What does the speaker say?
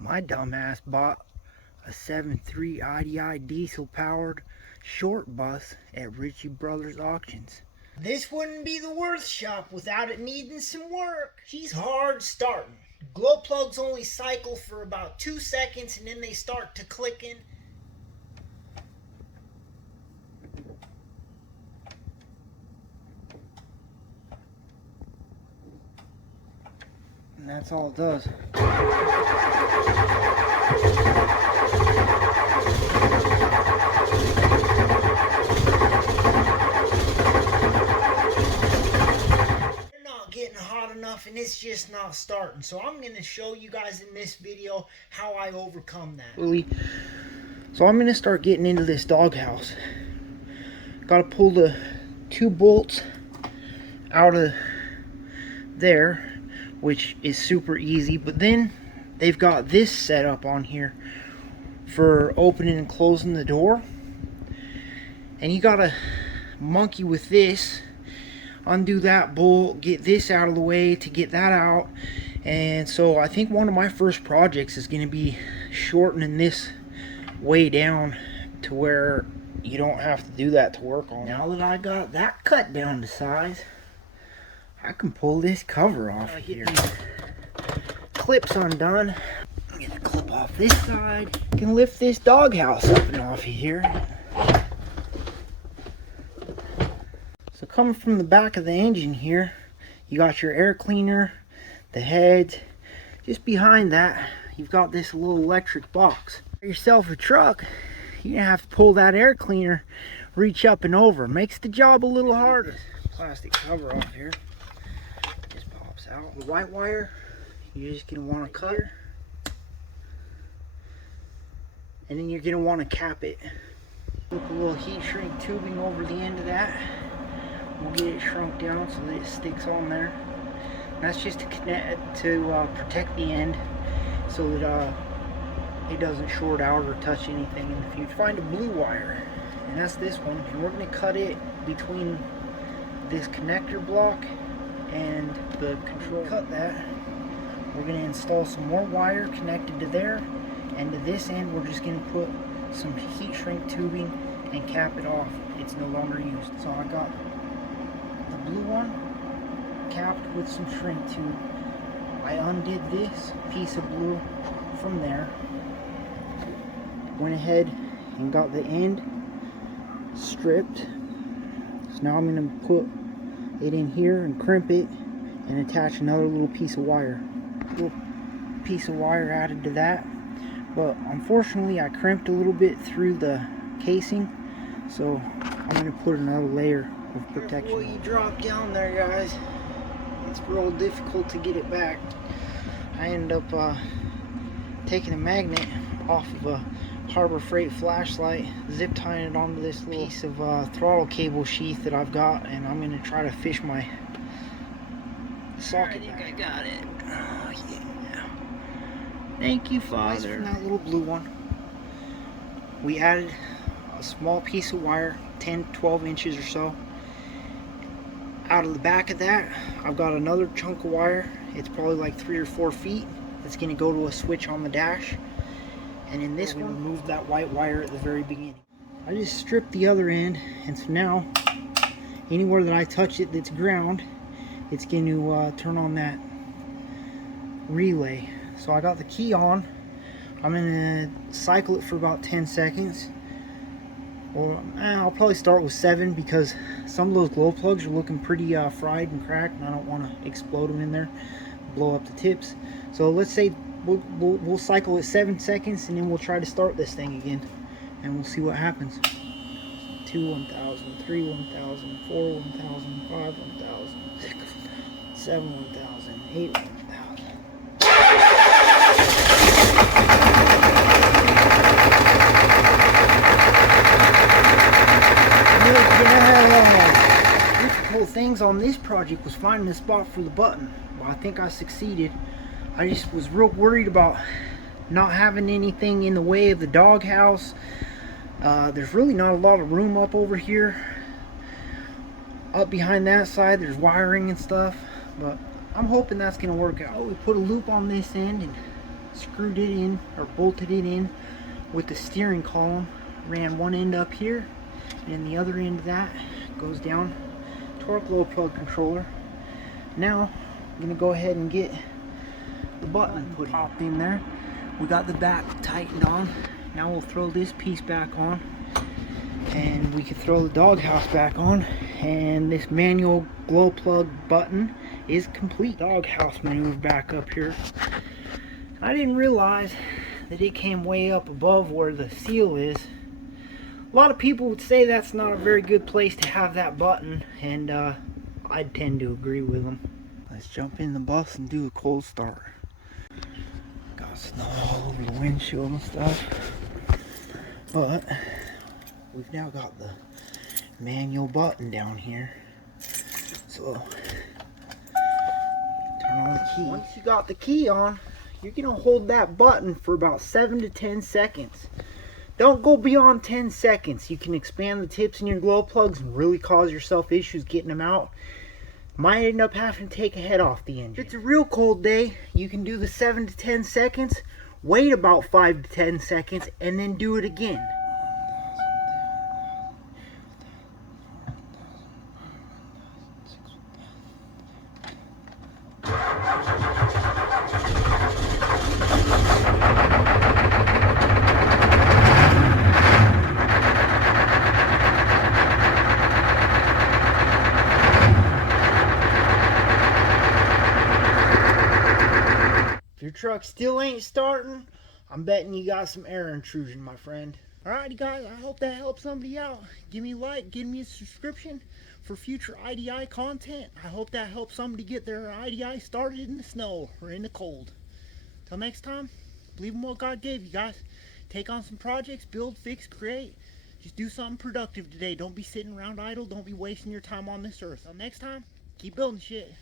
My dumbass bought a 7.3 IDI diesel powered short bus at Ritchie Brothers Auctions. This wouldn't be the Worth shop without it needing some work. She's hard starting. Glow plugs only cycle for about 2 seconds and then they start to clicking. And that's all it does. Getting hot enough and it's just not starting, so I'm going to show you guys in this video how I overcome that. So I'm going to start getting into this doghouse. Got to pull the 2 bolts out of there, which is super easy, but then they've got this set up on here for opening and closing the door, and you got to monkey with this, undo that bolt, get this out of the way to get that out. And so I think one of my first projects is going to be shortening this way down to where you don't have to do that to work on. Now that I got that cut down to size, I can pull this cover off here. Clips undone. I'm going to clip off this side. I can lift this doghouse up and off of here. So coming from the back of the engine here, you got your air cleaner, the heads. Just behind that, you've got this little electric box. For yourself a truck, you're gonna have to pull that air cleaner, reach up and over. Makes the job a little harder. Plastic cover off here. Just pops out. The white wire, you're just gonna want to cut. And then you're gonna want to cap it. Put a little heat shrink tubing over the end of that. We'll get it shrunk down so that it sticks on there. And that's just to connect to protect the end so that it doesn't short out or touch anything in the future. Find a blue wire, and that's this one, and we're going to cut it between this connector block and the control. Cut that. We're going to install some more wire connected to there, and to this end we're just going to put some heat shrink tubing and cap it off. It's no longer used. So I got the blue one capped with some shrink tube. I undid this piece of blue from there, went ahead and got the end stripped. So now I'm going to put it in here and crimp it and attach another little piece of wire. Little piece of wire added to that, but unfortunately I crimped a little bit through the casing, so I'm going to put another layer of protection. Before you drop down there, guys, it's real difficult to get it back. I end up taking a magnet off of a Harbor Freight flashlight, zip tying it onto this little piece of throttle cable sheath that I've got, and I'm going to try to fish my socket. I think I got it. Oh yeah! Thank you, Father. From that little blue one, we added a small piece of wire, 10-12 inches or so. Out of the back of that, I've got another chunk of wire. It's probably like 3 or 4 feet. It's going to go to a switch on the dash. And in this one, remove that white wire at the very beginning. I just stripped the other end, and so now anywhere that I touch it that's ground, it's going to turn on that relay. So I got the key on. I'm going to cycle it for about 10 seconds. Or I'll probably start with 7 because some of those glow plugs are looking pretty fried and cracked, and I don't want to explode them in there, blow up the tips. So let's say we'll cycle it 7 seconds, and then we'll try to start this thing again, and we'll see what happens. 2 1000, 3 1000, 4 1000, 5 1000, 6 7 1000, 8 1000. Difficult things on this project was finding a spot for the button. Well, I think I succeeded. I just was real worried about not having anything in the way of the doghouse. There's really not a lot of room up over here. Up behind that side there's wiring and stuff, but I'm hoping that's gonna work out. We put a loop on this end, and screwed it in, or bolted it in with the steering column. Ran one end up here, and the other end of that goes down to our glow plug controller. Now I'm gonna go ahead and get the button popped in there. We got the back tightened on. Now we'll throw this piece back on, and we can throw the doghouse back on, and this manual glow plug button is complete. Doghouse maneuver back up here. I didn't realize that it came way up above where the seal is. A lot of people would say that's not a very good place to have that button, and I tend to agree with them. Let's jump in the bus and do a cold start. Got snow all over the windshield and stuff, but we've now got the manual button down here. So turn on the key. Once you got the key on, you're gonna hold that button for about 7 to 10 seconds. Don't go beyond 10 seconds. You can expand the tips in your glow plugs and really cause yourself issues getting them out. Might end up having to take a head off the engine. If it's a real cold day, you can do the 7 to 10 seconds, wait about 5 to 10 seconds, and then do it again. If your truck still ain't starting, I'm betting you got some air intrusion, my friend. Alrighty guys, I hope that helps somebody out. Give me a like, give me a subscription for future IDI content. I hope that helps somebody get their IDI started in the snow or in the cold. Till next time, believe in what God gave you guys. Take on some projects, build, fix, create. Just do something productive today. Don't be sitting around idle. Don't be wasting your time on this earth. Till next time, keep building shit.